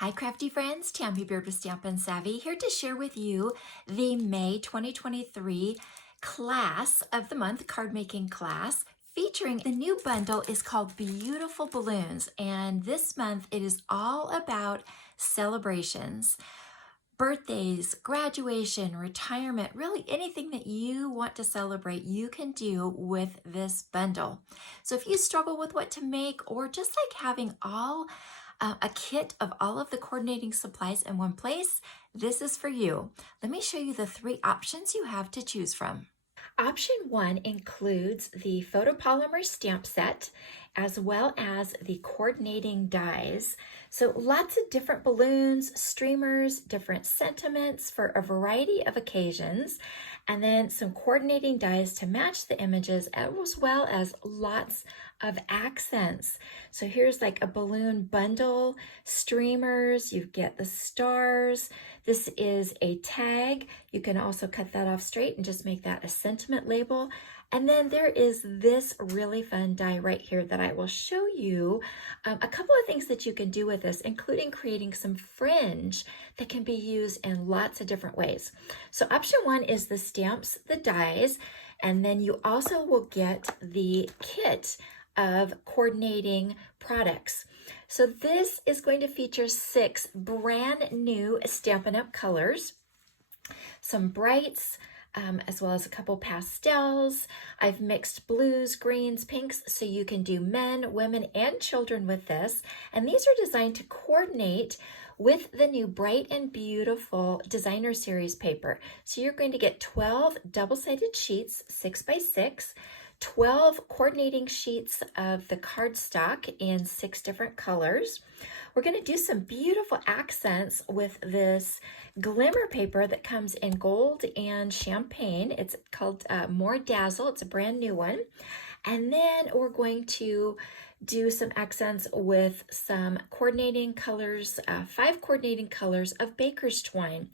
Hi crafty friends, Tammy Beard with Stampin' Savvy here to share with you the May 2023 class of the month, card making class, featuring the new bundle is called Beautiful Balloons, and this month it is all about celebrations. Birthdays, graduation, retirement, really anything that you want to celebrate, you can do with this bundle. So if you struggle with what to make or just like having a kit of all of the coordinating supplies in one place, this is for you. Let me show you the 3 options you have to choose from. Option 1 includes the photopolymer stamp set as well as the coordinating dies. So lots of different balloons, streamers, different sentiments for a variety of occasions, and then some coordinating dies to match the images as well as lots of accents. So here's like a balloon bundle, streamers, you get the stars. This is a tag. You can also cut that off straight and just make that a sentiment label. And then there is this really fun die right here that I will show you a couple of things that you can do with this, including creating some fringe that can be used in lots of different ways. So option 1 is the stamps, the dies, and then you also will get the kit of coordinating products. So this is going to feature 6 brand new Stampin' Up colors, some brights, as well as a couple pastels. I've mixed blues, greens, pinks, so you can do men, women, and children with this. And these are designed to coordinate with the new Bright and Beautiful Designer Series paper. So you're going to get 12 double-sided sheets, 6 by 6, 12 coordinating sheets of the cardstock in 6 different colors. We're going to do some beautiful accents with this glimmer paper that comes in gold and champagne. It's called More Dazzle. It's a brand new one. And then we're going to do some accents with some coordinating colors, 5 coordinating colors of baker's twine.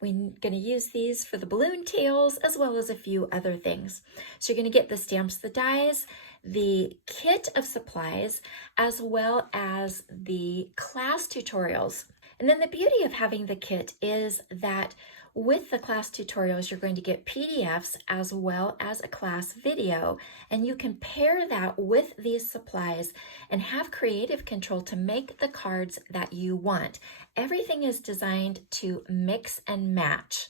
We're going to use these for the balloon tails as well as a few other things. So you're going to get the stamps, the dies, the kit of supplies, as well as the class tutorials. And then the beauty of having the kit is that with the class tutorials, you're going to get PDFs as well as a class video, and you can pair that with these supplies and have creative control to make the cards that you want. Everything is designed to mix and match.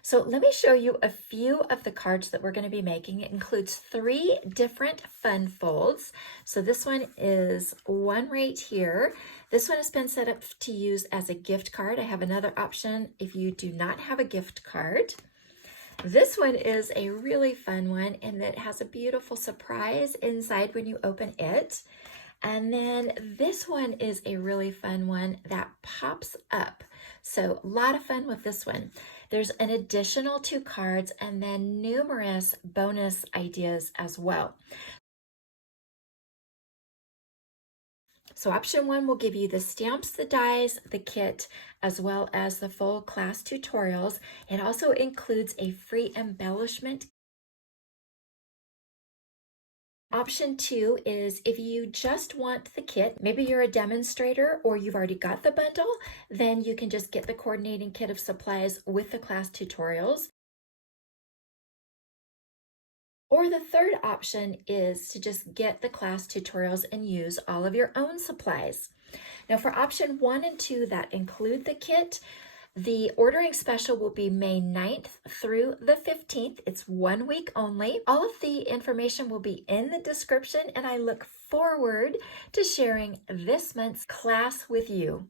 So let me show you a few of the cards that we're going to be making. It includes 3 different fun folds. So this one is one right here. This one has been set up to use as a gift card. I have another option if you do not have a gift card. This one is a really fun one, and it has a beautiful surprise inside when you open it. And then this one is a really fun one that pops up. So a lot of fun with this one. There's an additional 2 cards and then numerous bonus ideas as well. So option 1 will give you the stamps, the dies, the kit, as well as the full class tutorials. It also includes a free embellishment. Option 2 is if you just want the kit, maybe you're a demonstrator or you've already got the bundle, then you can just get the coordinating kit of supplies with the class tutorials. Or the third option is to just get the class tutorials and use all of your own supplies. Now for option 1 and 2 that include the kit, the ordering special will be May 9th through the 15th. It's 1 week only. All of the information will be in the description, and I look forward to sharing this month's class with you.